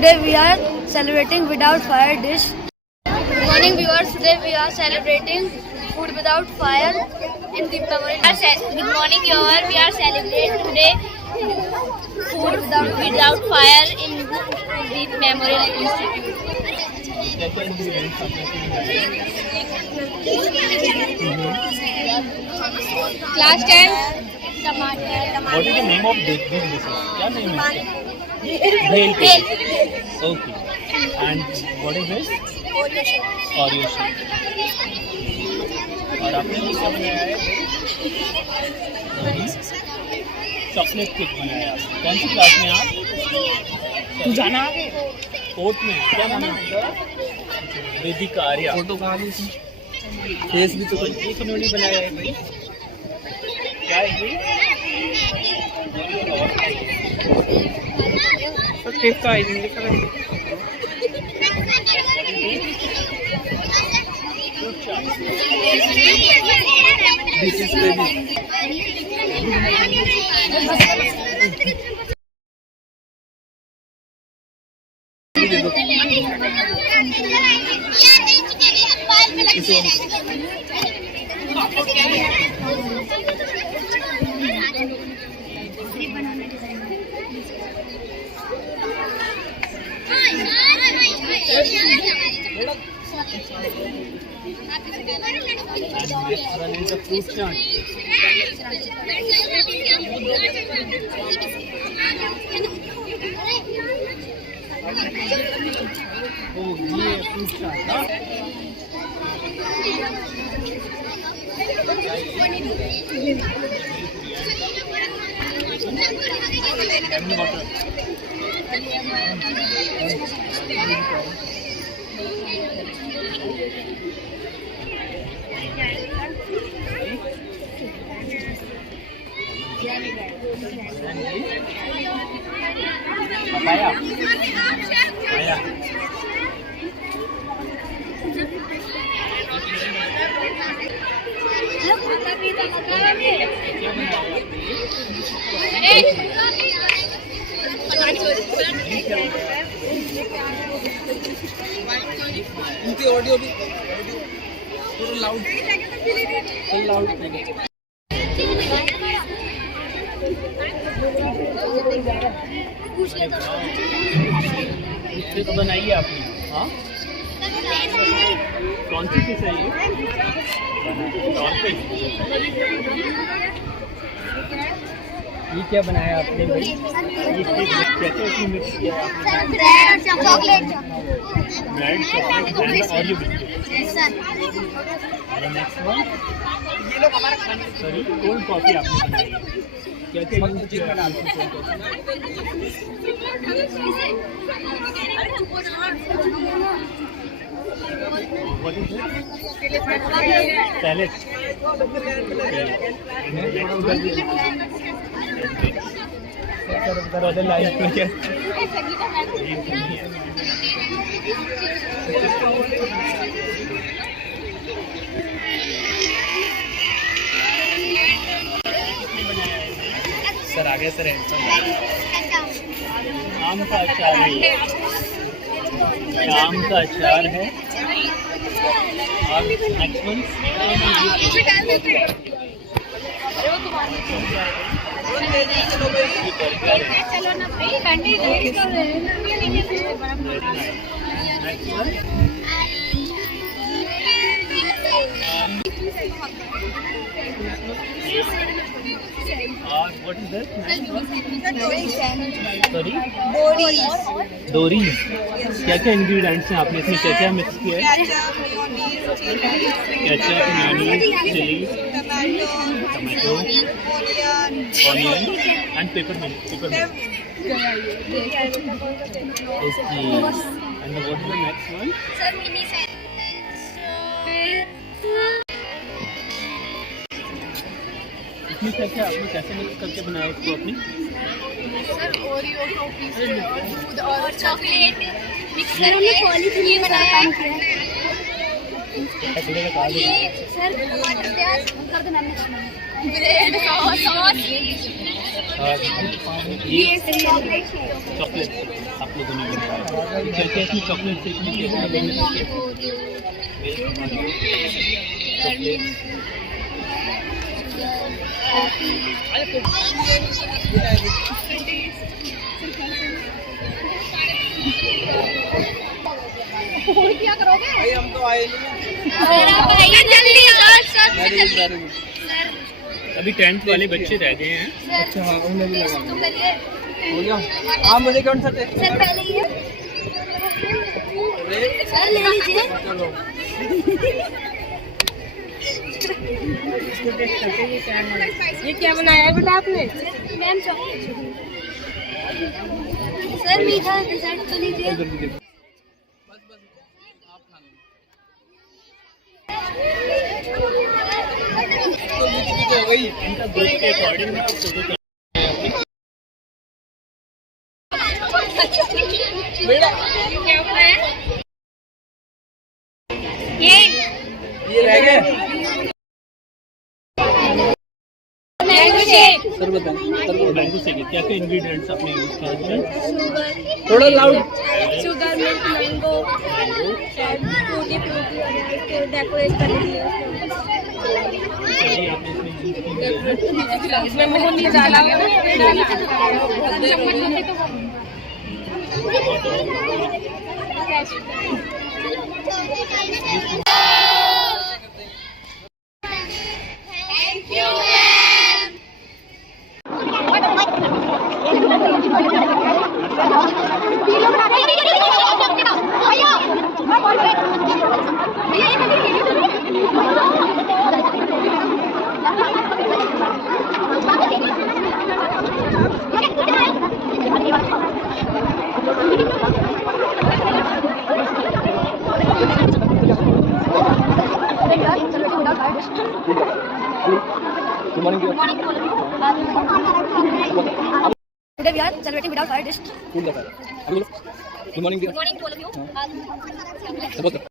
Today we are celebrating without fire dish. Good morning viewers, today we are celebrating food without fire in the memory. Good morning viewers, we are celebrating today food without fire in the Memorial Institute. Class 10. What is the name of this dishes? What name is it? Bhel. Okay. And what is this? Oreo shake. और आपने ये क्या बनाया है? Chocolate cake बनाया है। कौन सी class में आप? तू जाना आगे? 4th में। क्या नाम है आपका? वैदिक आर्या। फोटो कहाँ ली थी? फेस भी तो ये किन्होंने बनाया है भाई? क्या है ये? तो टिप आई नहीं लिखा है। This is baby. And next one is the fruit chart. Oh, ये fruit chart ना? Lemon water. Papaya. Papaya. उनकी ऑडियो भी थोड़ा लाउड तो बनाइए आपने। हाँ कौन सी चीज़ है ये? ये क्या बनाया आपने भाई? ये कैसे इसमें मिक्स किया आपने? ब्रेड चॉकलेट और ये बिस्किट। नेक्स्ट वन ये लोग हमारा खाने सॉरी कोल्ड कॉफी आपने बनाई है। क्या क्या यूज किया है आपने cold coffee? What is it? Salad. Other life में क्या? सर आगे सर आम का अचार है। आम का अचार है। और नेक्स्ट वन और व्हाट इज दैट? सॉरी डोरी। क्या क्या इंग्रेडिएंट्स हैं आपने इसमें क्या क्या मिक्स किया है? Ketchup, mayonnaise, chilli, tomato, onion and peppermint. Okay and what is the next one? इसमें क्या क्या आपने कैसे मिक्स करके बनाया इसको अपनी? सर ओरियो कुकीज और दूध और चॉकलेट मिक्स करके ये बनाया है। ये सर टमाटर प्याज कर देना मिक्स में ब्रेड सॉस ये चॉकलेट आप लोगों ने बनाया, क्या इसमें चॉकलेट से क्या करोगे भाई हम तो आए सर आप आइए जल्दी सर अभी 10th वाले बच्चे रह गए हैं। अच्छा हाँ उन्हें भी लगा तो करिए हो गया। हाँ मुझे कौन सा टेस्ट सर पहले ये सर ले लीजिए चलो ये क्या बनाया है बेटा आपने? मैम चॉकलेट सर मीठा डिजर्ट तो लीजिए बस बस आप खा लो तो लीची हो गई इनका ग्रुप के अकॉर्डिंग में फोटो बेटा क्या बनाया ये रह गए मैंगो शेक सर बताएं मैंगो से क्या क्या इंग्रेडिएंट्स आपने यूज किया है? थोड़ा loud sugar milk mango tutti frutti और इसको डेकोरेट कर लिए चलिए आपने इसमें यूज किया है। इसमें मोहन नहीं डाला thank you ma'am good morning Today we are celebrating without fire dish. Good morning good morning to all of you suppose